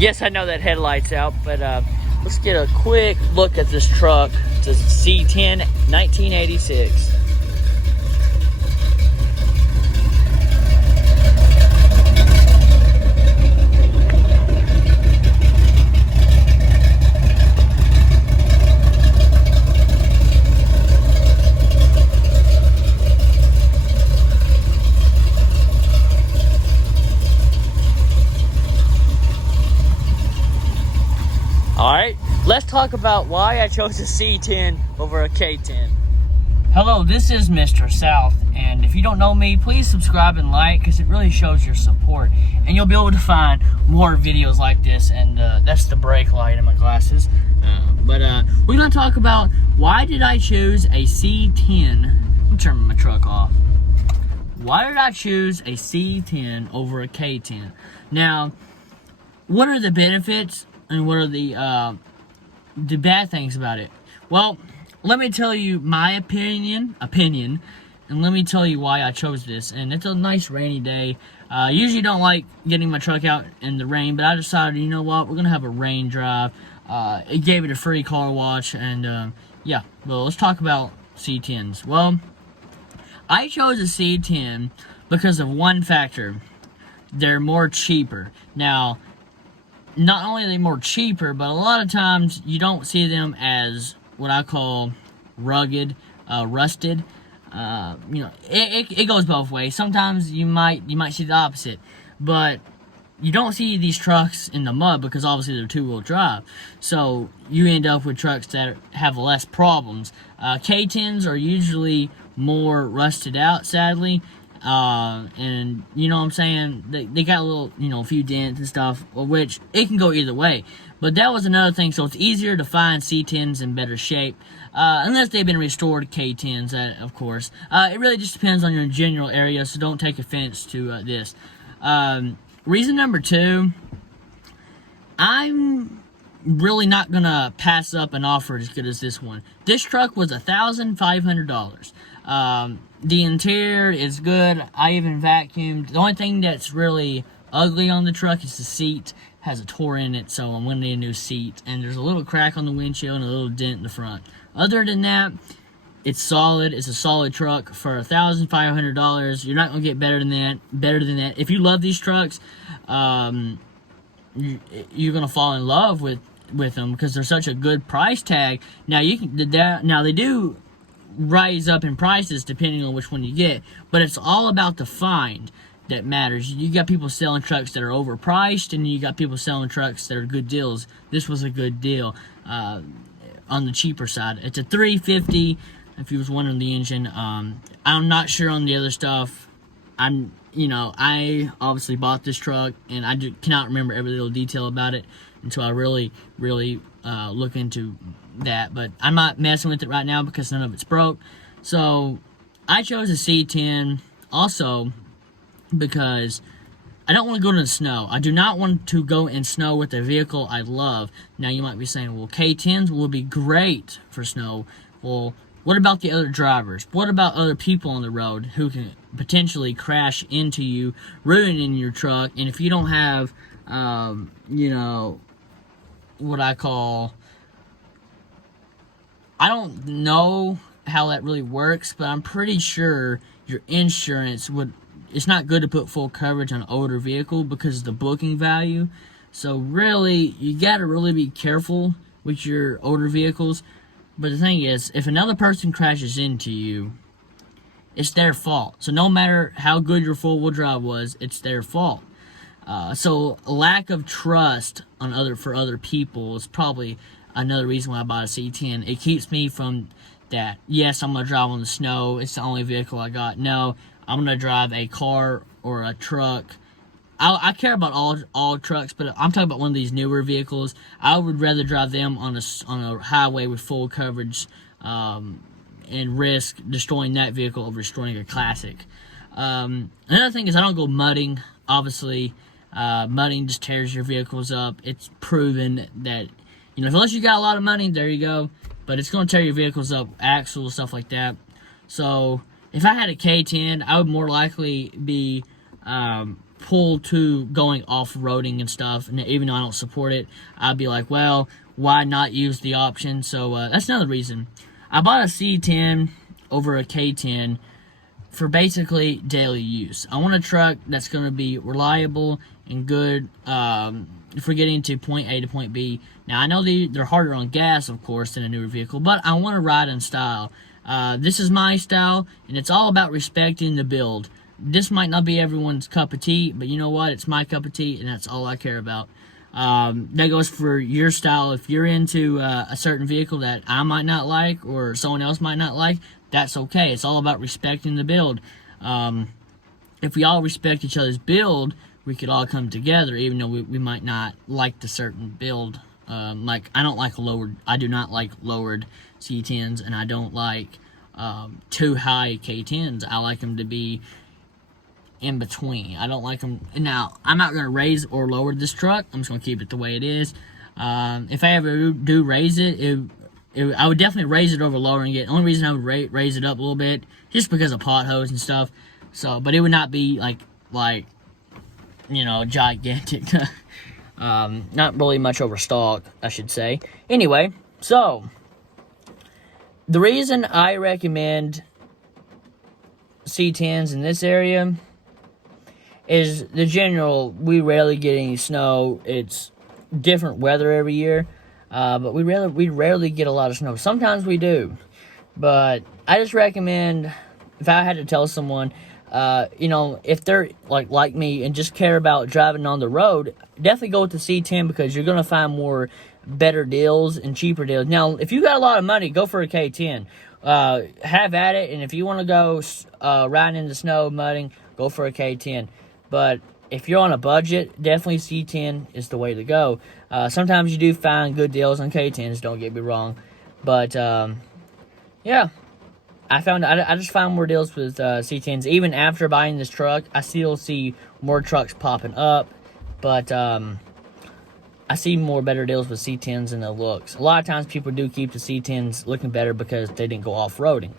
Yes, I know that headlight's out, but let's get a quick look at this truck. It's a C-10 1986. Alright, let's talk about why I chose a C-10 over a K-10. Hello, this is Mr. South, and if you don't know me, please subscribe and like, because it really shows your support. And you'll be able to find more videos like this, and that's the brake light in my glasses. But we're going to talk about why did I choose a C-10. I'm turning my truck off. Why did I choose a C-10 over a K-10? Now, what are the benefits? And what are the bad things about it? Well, let me tell you my opinion, and let me tell you why I chose this. And it's a nice rainy day. Usually don't like getting my truck out in the rain, but I decided, you know what, we're gonna have a rain drive. It gave it a free car wash, and yeah. Well, let's talk about C10s. Well, I chose a C10 because of one factor: they're more cheaper. Now, not only are they more cheaper, but a lot of times you don't see them as what I call rugged, rusted. You know, it goes both ways. Sometimes you might see the opposite, but you don't see these trucks in the mud because obviously they're two-wheel drive. So you end up with trucks that have less problems. K-10s are usually more rusted out, sadly. And you know what I'm saying, they got a little, you know, a few dents and stuff, which it can go either way. But that was another thing, so it's easier to find C10s in better shape, unless they've been restored K10s, of course. It really just depends on your general area, so don't take offense to this. Reason number two, I'm really not gonna pass up an offer as good as this one. This truck was $1,500. The interior is good. I even vacuumed. The only thing that's really ugly on the truck is the seat. It has a tore in it, so I'm gonna need a new seat. And there's a little crack on the windshield and a little dent in the front. Other than that, it's solid. It's a solid truck for $1,500. You're not gonna get better than that. If you love these trucks, you're gonna fall in love with them because they're such a good price tag. Now they do rise up in prices depending on which one you get, but it's all about the find that matters. You got people selling trucks that are overpriced, and you got people selling trucks that are good deals. This was a good deal on the cheaper side. It's a 350 if you was wondering the engine. I'm not sure on the other stuff. I obviously bought this truck, and I cannot remember every little detail about it until I really look into that. But I'm not messing with it right now because none of it's broke. So I chose a C10 also because I don't want to go to the snow. I do not want to go in snow with a vehicle I love. Now you might be saying, well, K10s will be great for snow. Well, what about the other drivers? What about other people on the road who can potentially crash into you, ruining your truck? And if you don't have, what I call, I don't know how that really works, but I'm pretty sure your insurance it's not good to put full coverage on an older vehicle because of the booking value. So really, you gotta really be careful with your older vehicles. But the thing is, if another person crashes into you, it's their fault. So no matter how good your four-wheel drive was, it's their fault. So a lack of trust for other people is probably another reason why I bought a C10. It keeps me from that. Yes, I'm gonna drive on the snow. It's the only vehicle I got. No, I'm gonna drive a car or a truck. I care about all trucks, but I'm talking about one of these newer vehicles. I would rather drive them on a highway with full coverage and risk destroying that vehicle over destroying a classic. Another thing is I don't go mudding. Obviously, mudding just tears your vehicles up. It's proven that, unless you got a lot of money, there you go. But it's going to tear your vehicles up, axles, stuff like that. So if I had a K-10, I would more likely be pull to going off-roading and stuff, and even though I don't support it, I'd be like, well, why not use the option? So that's another reason. I bought a C-10 over a K-10 for basically daily use. I want a truck that's going to be reliable and good for getting to point A to point B. Now, I know they're harder on gas, of course, than a newer vehicle, but I want to ride in style. This is my style, and it's all about respecting the build. This might not be everyone's cup of tea, but you know what? It's my cup of tea, and that's all I care about. That goes for your style. If you're into a certain vehicle that I might not like or someone else might not like, that's okay. It's all about respecting the build. If we all respect each other's build, we could all come together, even though we might not like the certain build. Like, I do not like lowered C10s, and I don't like too high K10s. I like them to be in between. I don't like them. Now, I'm not going to raise or lower this truck. I'm just going to keep it the way it is. If I ever do raise it, I would definitely raise it over lowering it. The only reason I would raise it up a little bit, just because of potholes and stuff. So, but it would not be like you know, gigantic. Not really much over stock, I should say. Anyway, so the reason I recommend C10s in this area is the general. We rarely get any snow. It's different weather every year, but we rarely get a lot of snow. Sometimes we do, but I just recommend, if I had to tell someone, you know, if they're like me and just care about driving on the road, definitely go with the C10 because you're gonna find better deals and cheaper deals. Now, if you got a lot of money, go for a K10. Have at it, and if you want to go riding in the snow, mudding, go for a K10. But if you're on a budget, definitely C10 is the way to go. Sometimes you do find good deals on K10s, don't get me wrong. But, yeah, I just found more deals with C10s. Even after buying this truck, I still see more trucks popping up. But I see better deals with C10s than the looks. A lot of times people do keep the C10s looking better because they didn't go off-roading.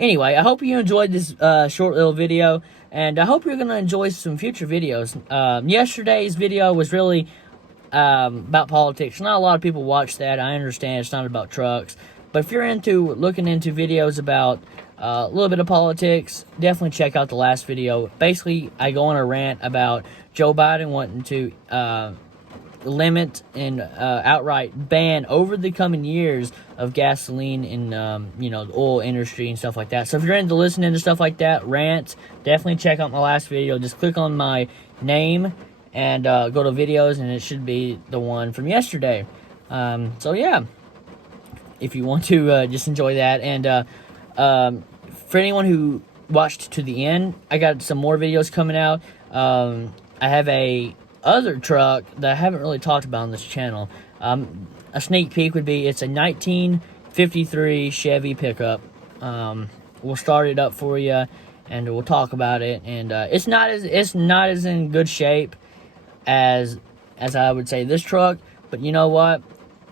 Anyway, I hope you enjoyed this short little video, and I hope you're going to enjoy some future videos. Yesterday's video was really about politics. Not a lot of people watch that. I understand it's not about trucks. But if you're looking into videos about a little bit of politics, definitely check out the last video. Basically, I go on a rant about Joe Biden wanting to limit and outright ban over the coming years of gasoline and you know, the oil industry and stuff like that. So if you're into listening to stuff like that, rants, definitely check out my last video. Just click on my name and go to videos, and it should be the one from yesterday. So yeah, if you want to just enjoy that. And for anyone who watched to the end, I got some more videos coming out. I have a other truck that I haven't really talked about on this channel. A sneak peek would be, it's a 1953 Chevy pickup. We'll start it up for you, and we'll talk about it. And it's not as in good shape as I would say this truck, but you know what?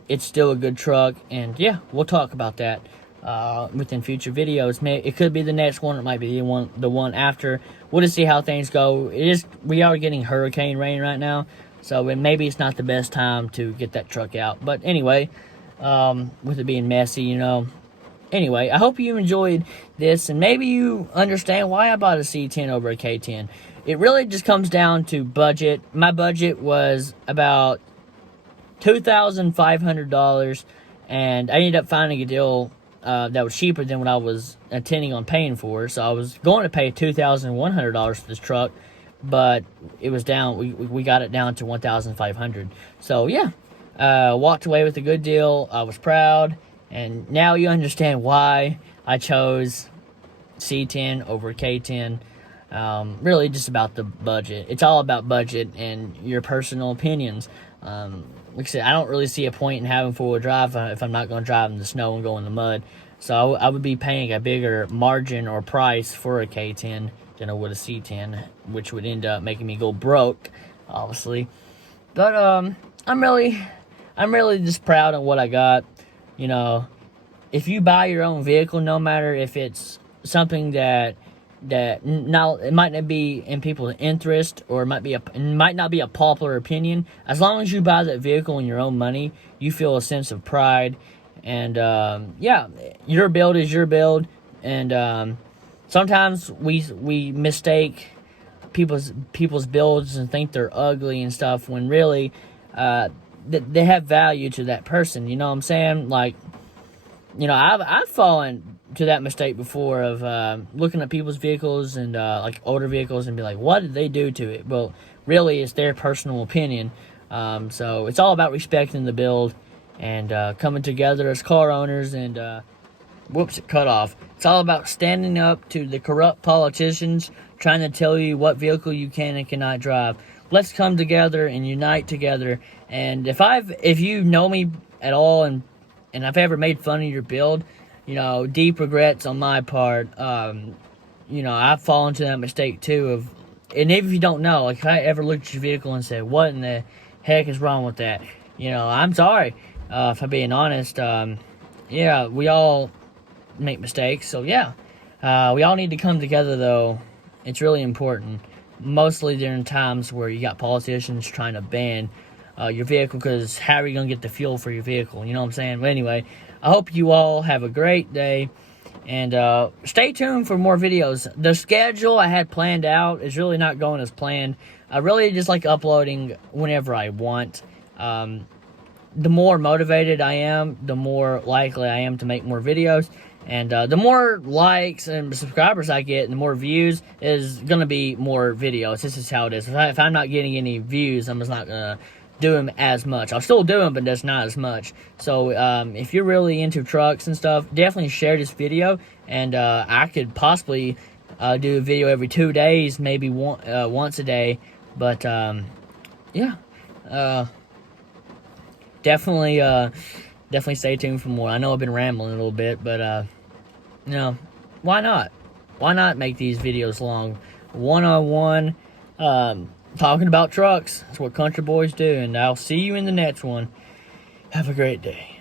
It's still a good truck, and yeah, we'll talk about that within future videos. It could be the next one, it might be the one after. We'll just see how things go. We are getting hurricane rain right now, so maybe it's not the best time to get that truck out. But anyway, with it being messy, you know. Anyway, I hope you enjoyed this, and maybe you understand why I bought a C10 over a K10. It really just comes down to budget. My budget was about $2,500, and I ended up finding a deal that was cheaper than what I was intending on paying for. So I was going to pay $2,100 for this truck, but it was down. We got it down to $1,500. So yeah, walked away with a good deal. I was proud, and now you understand why I chose C10 over K10. Really just about the budget. It's all about budget and your personal opinions. Like I said, I don't really see a point in having four-wheel drive if I'm not going to drive in the snow and go in the mud. So I would be paying a bigger margin or price for a K10 than I would a C10, which would end up making me go broke, obviously. But I'm really just proud of what I got. You know, if you buy your own vehicle, no matter if it's something that that now it might not be in people's interest, or it might not be a popular opinion. As long as you buy that vehicle in your own money, you feel a sense of pride. And yeah, your build is your build. And sometimes we mistake people's builds and think they're ugly and stuff, when really they have value to that person. You know what I'm saying? Like, you know, I've fallen to that mistake before of looking at people's vehicles and like older vehicles and be like, what did they do to it? Well, really, it's their personal opinion. So it's all about respecting the build and coming together as car owners. And whoops, it cut off. It's all about standing up to the corrupt politicians trying to tell you what vehicle you can and cannot drive. Let's come together and unite together. And if you know me at all, and I've ever made fun of your build, you know, deep regrets on my part. You know, I've fallen to that mistake too. And even if you don't know, like, if I ever looked at your vehicle and said, what in the heck is wrong with that? You know, I'm sorry. If I'm being honest, yeah, we all make mistakes. So yeah, we all need to come together though. It's really important. Mostly during times where you got politicians trying to ban your vehicle, because how are you going to get the fuel for your vehicle? You know what I'm saying? But anyway, I hope you all have a great day, and stay tuned for more videos. The schedule I had planned out is really not going as planned. I really just like uploading whenever I want. The more motivated I am, the more likely I am to make more videos. And the more likes and subscribers I get, and the more views, is going to be more videos. This is how it is. If I'm not getting any views, I'm just not going to do them as much. I'll still do them, but that's not as much. So if you're really into trucks and stuff, definitely share this video. And I could possibly do a video every 2 days, maybe once a day. But yeah, definitely stay tuned for more. I know I've been rambling a little bit, but you know, why not? Why not make these videos long? One-on-one, talking about trucks. That's what country boys do. And I'll see you in the next one. Have a great day.